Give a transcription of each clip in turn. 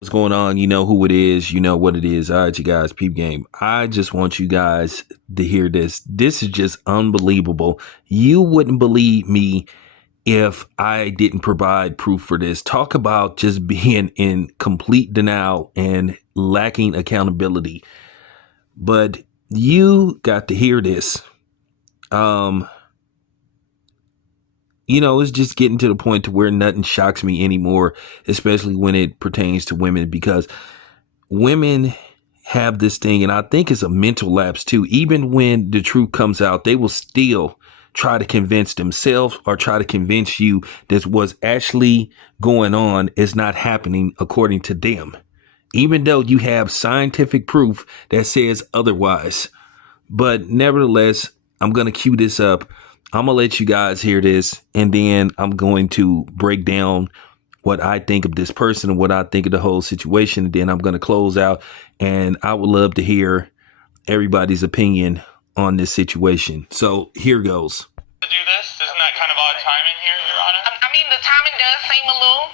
What's going on? You know who it is. You know what it is. All right, you guys, peep game. I just want you guys to hear this. This is just unbelievable. You wouldn't believe me if I didn't provide proof for this. Talk about just being in complete denial and lacking accountability. But you got to hear this. It's just getting to the point to where nothing shocks me anymore, especially when it pertains to women, because women have this thing, and I think it's a mental lapse too. Even when the truth comes out, they will still try to convince themselves or try to convince you that what's actually going on is not happening according to them, even though you have scientific proof that says otherwise. But nevertheless, I'm going to cue this up. I'm going to let you guys hear this, and then I'm going to break down what I think of this person and what I think of the whole situation. And then I'm going to close out, and I would love to hear everybody's opinion on this situation. So here goes. To do this? Isn't that kind of odd timing here, Your Honor? I mean, the timing does seem a little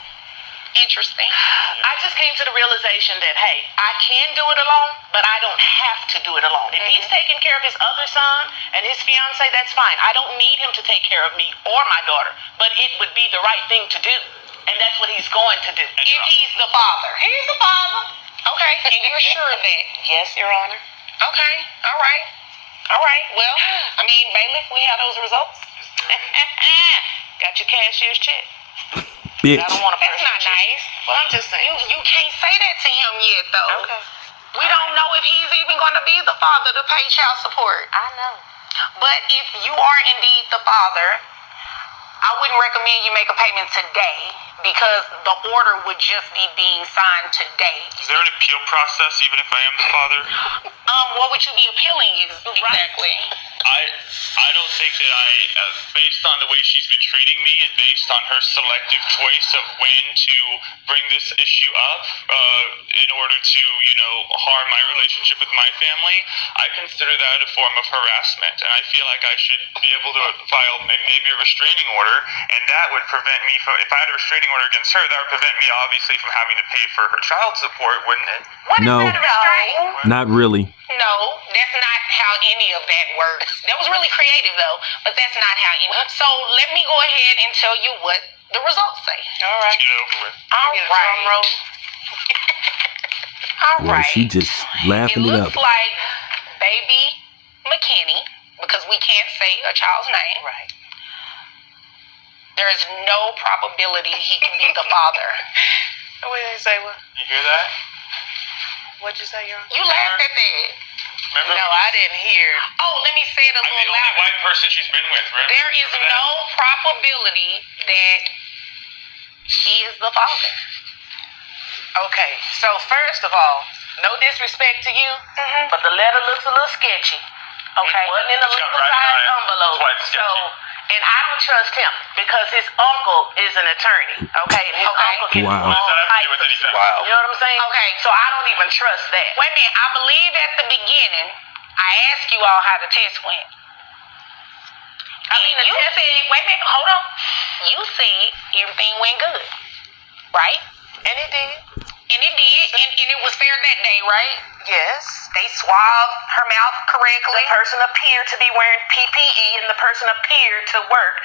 interesting. Yeah. I just came to the realization that, hey, I can do it alone, but I don't have to do it alone. If he's taking care of his other son and his fiance, that's fine. I don't need him to take care of me or my daughter, but it would be the right thing to do. And that's what he's going to do. If he's the father. He's the father. Okay. And you're sure of that? Yes, Your Honor. Okay. All right. All right. Well, I mean, bailiff, we have those results. Got your cashier's check. Bitch. I don't want to. That's not nice. Well, I'm just saying. You can't say that to him yet, though. Okay. We don't know if he's even going to be the father to pay child support. I know. But if you are indeed the father, I wouldn't recommend you make a payment today because the order would just be being signed today. Is there an appeal process even if I am the father? What would you be appealing exactly? I don't think that based on the way she's been treating me and based on her selective choice of when to bring this issue up in order to, harm my relationship with my family, I consider that a form of harassment. And I feel like I should be able to file maybe a restraining order, and that would prevent me from, if I had a restraining order against her, that would prevent me obviously from having to pay for her child support, wouldn't it? What is No. that a restraint? Not really. No, that's not how any of that works. That was really creative, though, but that's not how any. So let me go ahead and tell you what the results say. All right. Get it over with. All right. All Yeah, right. she just laughing it looks up. like baby McKinney, because we can't say a child's name. Right. There is no probability he can be the father. What did they say? What? You hear that? What'd you say, Your Honor? You laughed at that. Remember? No, I didn't hear. Oh, let me say it a I'm the little only louder. white person she's been with, remember? There is Remember that? no probability that he is the father. Okay, so first of all, no disrespect to you, but the letter looks a little sketchy. Okay, it wasn't in a It's got legal writing on size it. envelope. That's why it's So, sketchy. and I don't trust him because his uncle is an attorney. Okay, and his Okay. uncle can Wow. do What does all that have to do types with of anything? stuff. Wow. You know what I'm saying? Okay. So I don't even trust that. Wait a minute. I believe at the beginning, I asked you all how the test went. I mean, the you test- said, wait a minute, hold on. You said everything went good, right? And it did. And it did, and it was fair that day, right? Yes. They swabbed her mouth correctly. The person appeared to be wearing PPE, and the person appeared to work,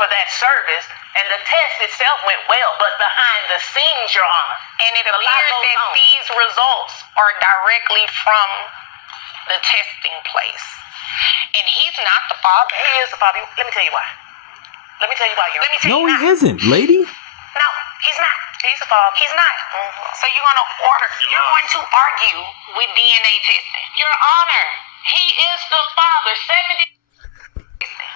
for that service. And the test itself went well, but behind the scenes, Your Honor, And it a lot appears goes that on. these results are directly from the testing place. And he's not the father. He is the father. Let me tell you why. Let me tell you why, Your Let me Honor. tell No, you he not. isn't, lady. No, he's not. He's the father. He's not. So you're going to argue with DNA testing. Your Honor, he is the father. 70.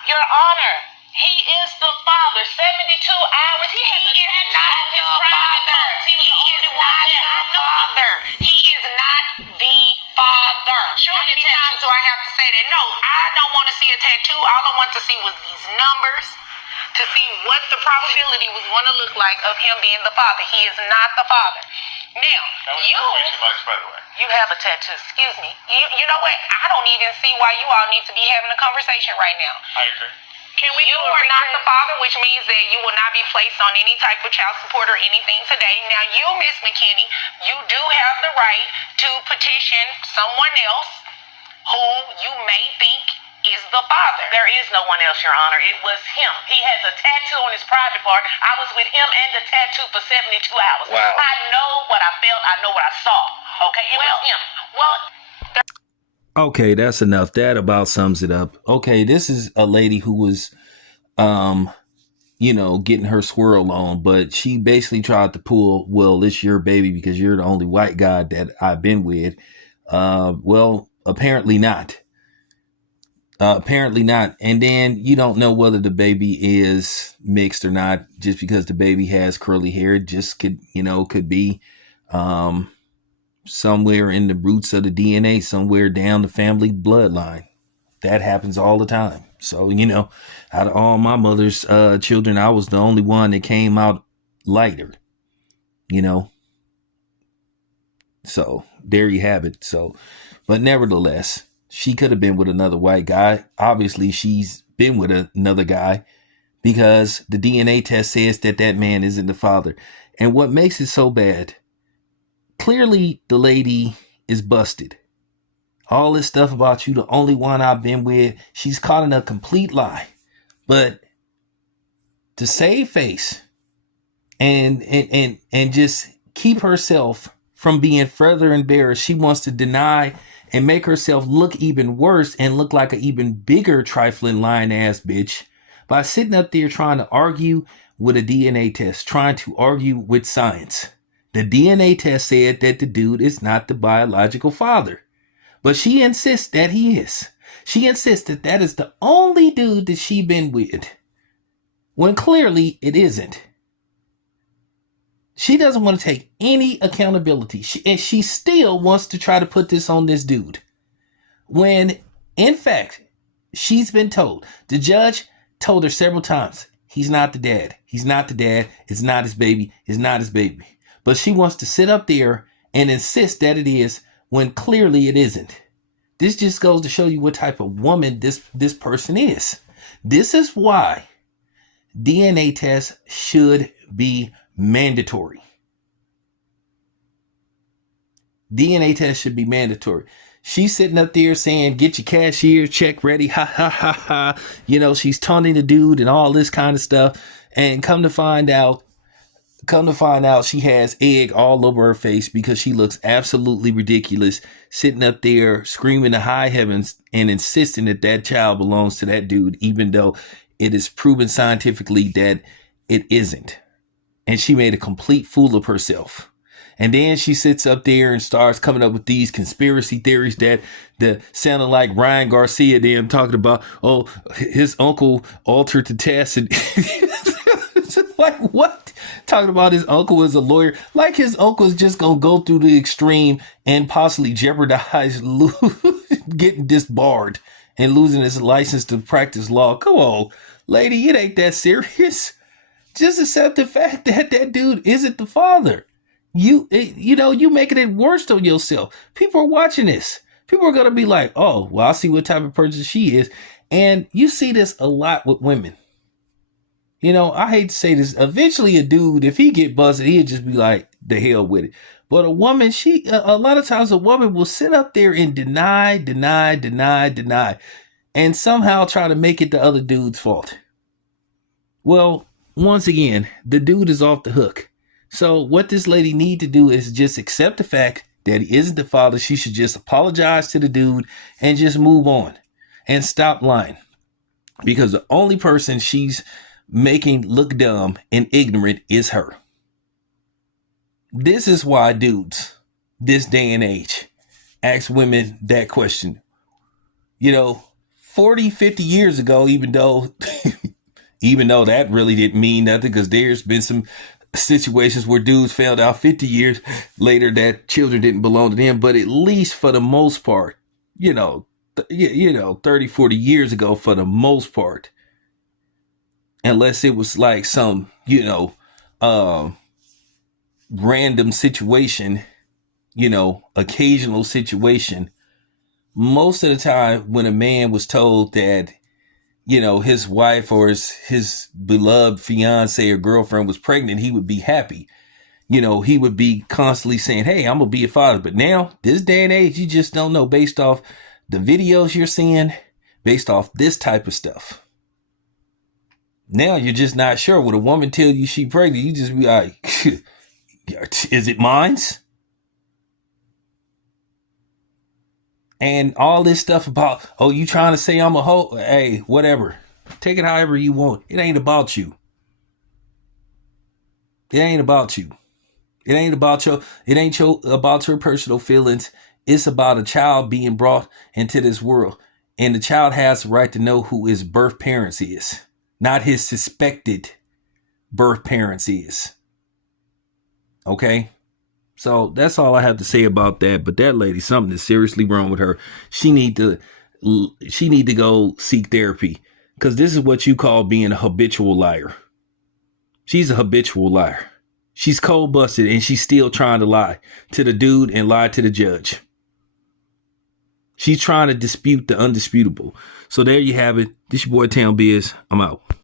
Your Honor, he is the father. 72 hours. He is not the father. He is not the father. He is not the father. How many times do I have to say that? No, I don't want to see a tattoo. All I want to see was these numbers to see what the probability was going to look like of him being the father. He is not the father. Now, That was way too much, by the way. You have a tattoo. excuse me. You know what? I don't even see why you all need to be having a conversation right now. I agree. Can we You are not the father, which means that you will not be placed on any type of child support or anything today. Now, you, Miss McKinney, you do have the right to petition someone else who you may think is the father. There is no one else, Your Honor. It was him. He has a tattoo on his private part. I was with him and the tattoo for 72 hours. Wow. I know what I felt. I know what I saw. Okay? It was him. Well, Okay, that's enough. That about sums it up. Okay, this is a lady who was, getting her swirl on, but she basically tried to pull, well, it's your baby because you're the only white guy that I've been with. Well, apparently not. Apparently not. And then you don't know whether the baby is mixed or not just because the baby has curly hair. It just could be, somewhere in the roots of the DNA, somewhere down the family bloodline. That happens all the time. So, out of all my mother's children, I was the only one that came out lighter, So there you have it. So, but nevertheless, she could have been with another white guy. Obviously, she's been with another guy because the DNA test says that man isn't the father. And what makes it so bad, clearly the lady is busted. All this stuff about you, the only one I've been with, she's caught in a complete lie. But to save face and just keep herself from being further embarrassed, she wants to deny and make herself look even worse and look like an even bigger trifling lying ass bitch by sitting up there trying to argue with a DNA test, trying to argue with science. The DNA test said that the dude is not the biological father, but she insists that he is. She insists that that is the only dude that she been with, when clearly it isn't. She doesn't want to take any accountability, and she still wants to try to put this on this dude, when in fact she's been told. The judge told her several times, he's not the dad. He's not the dad. It's not his baby. It's not his baby. But she wants to sit up there and insist that it is when clearly it isn't. This just goes to show you what type of woman this person is. This is why DNA tests should be mandatory. DNA tests should be mandatory. She's sitting up there saying, get your cashier check ready. Ha, ha, ha, ha. She's taunting the dude and all this kind of stuff. And come to find out, she has egg all over her face because she looks absolutely ridiculous, sitting up there screaming to high heavens and insisting that that child belongs to that dude, even though it is proven scientifically that it isn't. And she made a complete fool of herself. And then she sits up there and starts coming up with these conspiracy theories that sounded like Ryan Garcia them talking about, oh, his uncle altered the test. And like, what? Talking about his uncle is a lawyer. Like his uncle is just going to go through the extreme and possibly jeopardize getting disbarred and losing his license to practice law. Come on, lady, it ain't that serious. Just accept the fact that that dude isn't the father. You making it worse on yourself. People are watching this. People are going to be like, oh, well, I'll see what type of person she is. And you see this a lot with women. I hate to say this. Eventually a dude, if he get busted, he'll just be like, the hell with it. But a woman, a lot of times a woman will sit up there and deny, and somehow try to make it the other dude's fault. Well, once again, the dude is off the hook. So what this lady need to do is just accept the fact that he isn't the father. She should just apologize to the dude and just move on and stop lying. Because the only person she's making look dumb and ignorant is her. This is why dudes, this day and age, ask women that question. 40, 50 years ago, even though that really didn't mean nothing, because there's been some situations where dudes found out 50 years later that children didn't belong to them. But at least for the most part, 30, 40 years ago, for the most part, unless it was like some, random situation, occasional situation, most of the time when a man was told that, you know, his wife or his beloved fiance or girlfriend was pregnant, he would be happy. You know, he would be constantly saying, hey, I'm going to be a father. But now, this day and age, you just don't know based off the videos you're seeing, based off this type of stuff. Now you're just not sure. When a woman tells you she pregnant, you just be like, is it mine's? And all this stuff about, oh, you trying to say I'm a hoe? Hey, whatever. Take it however you want. It ain't about you. It ain't about you. It ain't about about your personal feelings. It's about a child being brought into this world. And the child has the right to know who his birth parents is, not his suspected birth parents is. Okay? So that's all I have to say about that. But that lady, something is seriously wrong with her. She need to go seek therapy, because this is what you call being a habitual liar. She's a habitual liar. She's cold busted and she's still trying to lie to the dude and lie to the judge. She's trying to dispute the undisputable. So there you have it. This your boy Town Biz. I'm out.